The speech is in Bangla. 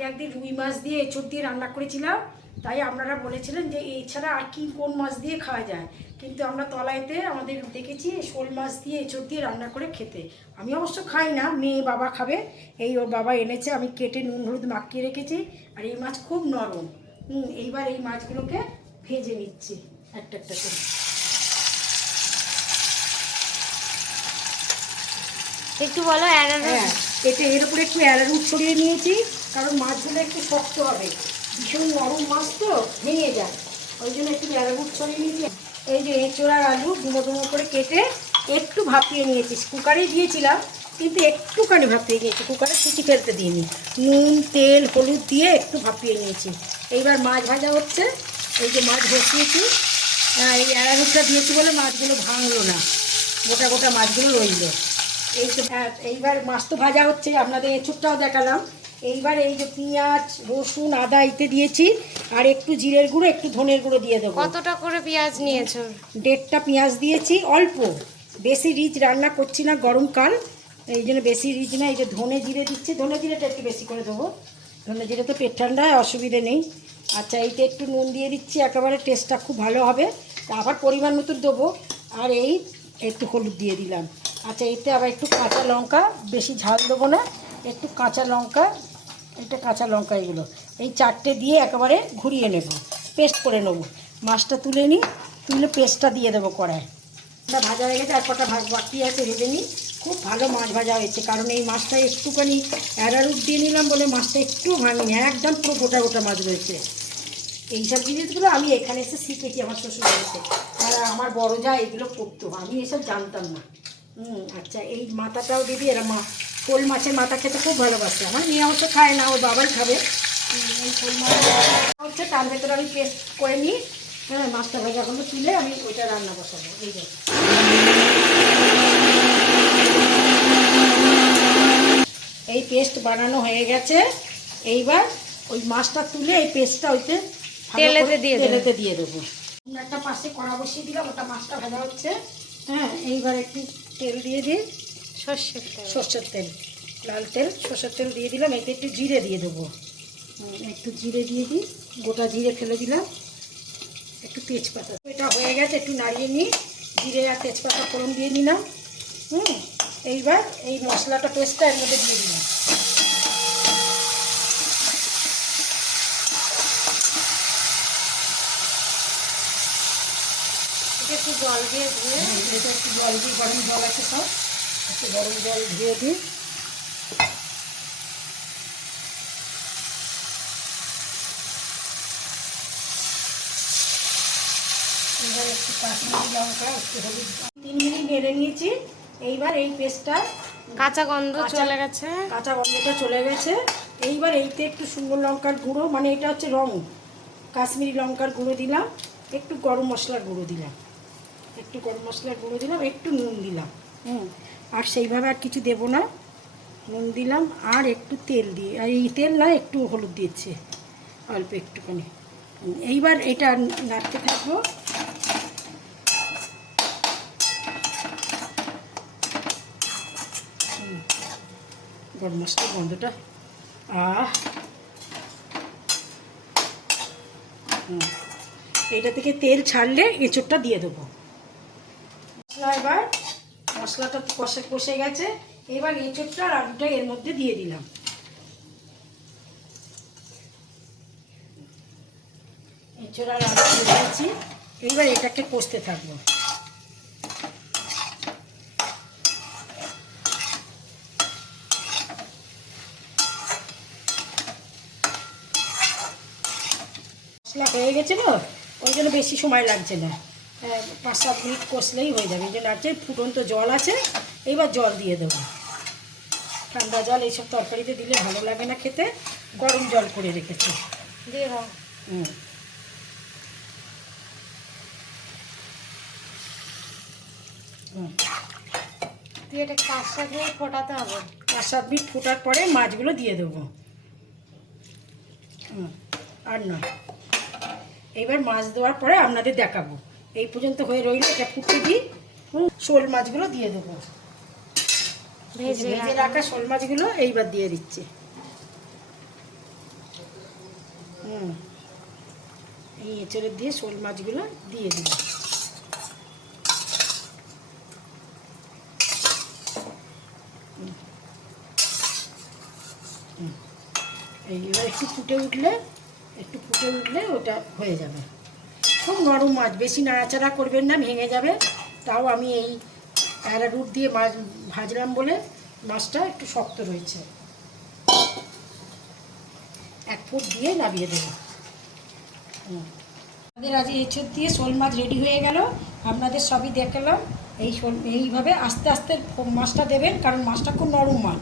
আমি একদিন রুই মাছ দিয়ে এঁচড় দিয়ে রান্না করেছিলাম তাই আপনারা বলেছিলেন যে এছাড়া আর কি কোন মাছ দিয়ে খাওয়া যায়। কিন্তু আমরা তলাইতে আমাদের দেখেছি শোল মাছ দিয়ে এঁচড় দিয়ে রান্না করে খেতে। আমি অবশ্য খাই না মেয়ে বাবা খাবে এই ওর বাবা এনেছে আমি কেটে নুন হলুদ মাখিয়ে রেখেছি আর এই মাছ খুব নরম। হুম এইবার এই মাছগুলোকে ভেজে নিচ্ছি একটা একটা করে। একটু বলো অ্যানারস হ্যাঁ এর উপরে একটু অ্যারারুট ছড়িয়ে নিয়েছি। কারণ মাছগুলো একটু শক্ত হবে। ভীষণ নরম মাছ তো ভেঙে যায়। ওই জন্য একটু অ্যারারুট ছড়িয়ে নিয়েছি। এই যে এঁচোড়া আলু ডুমো ডুমো করে কেটে একটু ভাপিয়ে নিয়েছি। কুকারে দিয়েছিলাম কিন্তু একটুখানি ভাপিয়ে নিয়েছি। কুকারে কুচি ফেলতে দিইনি। নুন তেল হলুদ দিয়ে একটু ভাপিয়ে নিয়েছি। এইবার মাছ ভাজা হচ্ছে। এই যে মাছ বসিয়েছি। আহ, এই অ্যারারুটটা দিয়েছি বলে মাছগুলো ভাঙলো না। গোটা গোটা মাছগুলো রইল। এই তো হ্যাঁ, এইবার মাছ তো ভাজা হচ্ছে। আপনাদের এঁচুরটাও দেখালাম। এইবার এই যে পেঁয়াজ রসুন আদা ইতে দিয়েছি আর একটু জিরের গুঁড়ো একটু ধনের গুঁড়ো দিয়ে দেবো। কতটা করে পেঁয়াজ নিয়েছো? দেড়টা পেঁয়াজ দিয়েছি অল্প। বেশি রিচ রান্না করছি না গরমকাল এই জন্য বেশি রিচ না এই যে ধনে জিরে দিচ্ছি ধনে জিরেটা একটু বেশি করে দেবো। ধনে জিরে তো পেট ঠান্ডায় অসুবিধে নেই। আচ্ছা এইটা একটু নুন দিয়ে দিচ্ছি একেবারে টেস্টটা খুব ভালো হবে। আবার পরিমাণ মতো দেবো আর এই একটু হলুদ দিয়ে দিলাম। আচ্ছা এতে আবার একটু কাঁচা লঙ্কা বেশি ঝাল দেবো না। একটু কাঁচা লঙ্কা এটা কাঁচা লঙ্কা এগুলো। এই চারটে দিয়ে একেবারে ঘুরিয়ে নেব, পেস্ট করে নেব। মাছটা তুলে নিই, তুলে পেস্টটা দিয়ে দেবো কড়ায় না ভাজা হয়ে গেছে, আর কটা বাকি আছে, ভেজে নিই। খুব ভালো মাছ ভাজা হয়েছে, কারণ এই মাছটা একটুখানি অ্যারারুট দিয়ে নিলাম বলে মাছটা একটু ভাঙিনি, একদম পুরো গোটা গোটা মাছ রয়েছে। এইসব জিনিসগুলো আমি এখানে এসে শিখেছি আমার শ্বশুর বাড়িতে আর আমার বড় যা এগুলো করতো, আমি এসব জানতাম না। হুম আচ্ছা এই মাথাটাও দিদি, এরা মা শোল মাছের মাথা খেতে খুব ভালোবাসে আমার। মেয়ে অবশ্য খায় না ওর বাবাই খাবে। শোল মাছ। হচ্ছে তার ভেতরে আমি পেস্ট করে নিই। হ্যাঁ মাছটা ভাজা করলে তুলে আমি ওইটা রান্না বসাবো এই যে। এই পেস্ট বানানো হয়ে গেছে। এইবার ওই মাছটা তুলে এই পেস্টটা ওইতে তেলেতে দিয়ে দেবে। তেলেতে দিয়ে দেবো। একটা পাশে কড়া বসিয়ে দিলাম ওটা মাছটা ভাজা হচ্ছে। হ্যাঁ এইবার একটু তেল দিয়ে দিই। সর্ষের তেল। সর্ষের তেল। লাল তেল সর্ষের তেল দিয়ে দিলাম। এতে একটু জিরে দিয়ে দেবো। একটু জিরে দিয়ে দিই। গোটা জিরে ফেলে দিলাম। একটু তেজপাতা। এটা হয়ে গেছে একটু নাড়িয়ে নিই। জিরে আর তেজপাতা ফোড়ন দিয়ে নিলাম। হুম এইবার এই মশলাটা পেস্টটা এর মধ্যে দিয়ে দিলাম। একটু জল দিয়ে ধুয়ে হুম, এটা একটু জল দিয়ে গরম জল আছে সব। একটু গরম জল দিয়ে দিই। এবার একটু কাশ্মীরি লঙ্কা একটু হলুদ তিন মিনিট নেড়ে নিয়েছি। এইবার এই পেস্টটা কাঁচা গন্ধ চলে গেছে। কাঁচা গন্ধটা চলে গেছে। এইবার এইতে একটু শুকনো লঙ্কার গুঁড়ো মানে এটা হচ্ছে রং। কাশ্মীরি লঙ্কার গুঁড়ো দিলাম। একটু গরম মশলার গুঁড়ো দিলাম। একটু গরম মশলার গুঁড়ো দিলাম একটু নুন দিলাম। হুম, আর সেইভাবে আর কিছু দেবো না। নুন দিলাম, আর একটু তেল দিয়ে আর এই তেল না, একটু হলুদ দিয়েছে, অল্প একটুখানি। এইবার এটা নাড়তে থাকব। গরম মশলার গন্ধটা। আহ! এইটা থেকে তেল ছাড়লে এঁচোড়টা দিয়ে দেবো। এবার মশলাটা কষে কষে গেছে। এবার এঁচোড়টা আর আলুটা এর মধ্যে দিয়ে দিলাম। এঁচোড় আর আলু দিয়ে দিয়েছি। এটাকে কষতে থাকব। মশলা হয়ে গেছে তো? ওই জন্য বেশি সময় লাগছে না। পাঁচ সাত মিনিট কষলেই হয়ে যাবে। এই জন্য আছে ফুটন্ত জল আছে এইবার জল দিয়ে দেবো। ঠান্ডা জল এইসব তরকারিতে দিলে ভালো লাগে না খেতে গরম জল করে রেখেছি। দিয়ে হুম। দিয়ে এটা কাঁচা দিয়ে ফোটাতে হবে। পাঁচ সাত মিনিট ফোটার পরে মাছগুলো দিয়ে দেবো। হুম, আর না। এবার মাছ দেওয়ার পরে আপনাদের দেখাবো। এই পর্যন্ত হয়ে রইলে এটা ফুটে দিই শোল মাছগুলো দিয়ে দেবো ভেজে রাখা শোল মাছগুলো এইবার দিয়ে দিচ্ছি হুম এই এঁচড়ে দিয়ে শোল মাছগুলো দিয়ে দিলাম হুম। হুম। এই এবার একটু ফুটে উঠলে একটু ফুটে উঠলে ওটা হয়ে যাবে খুব নরম মাছ, বেশি নাড়াচাড়া করবেন না, ভেঙে যাবে। তাও আমি এই অ্যারারুট দিয়ে মাছ ভাজলাম বলে মাছটা একটু শক্ত রয়েছে। এক ফুট দিয়ে নামিয়ে দেবো। আমাদের আজ এঁচড় দিয়ে শোল মাছ রেডি হয়ে গেল। আপনাদের সবই দেখালাম। এই শোল এইভাবে আস্তে আস্তে মাছটা দেবেন, কারণ মাছটা খুব নরম মাছ।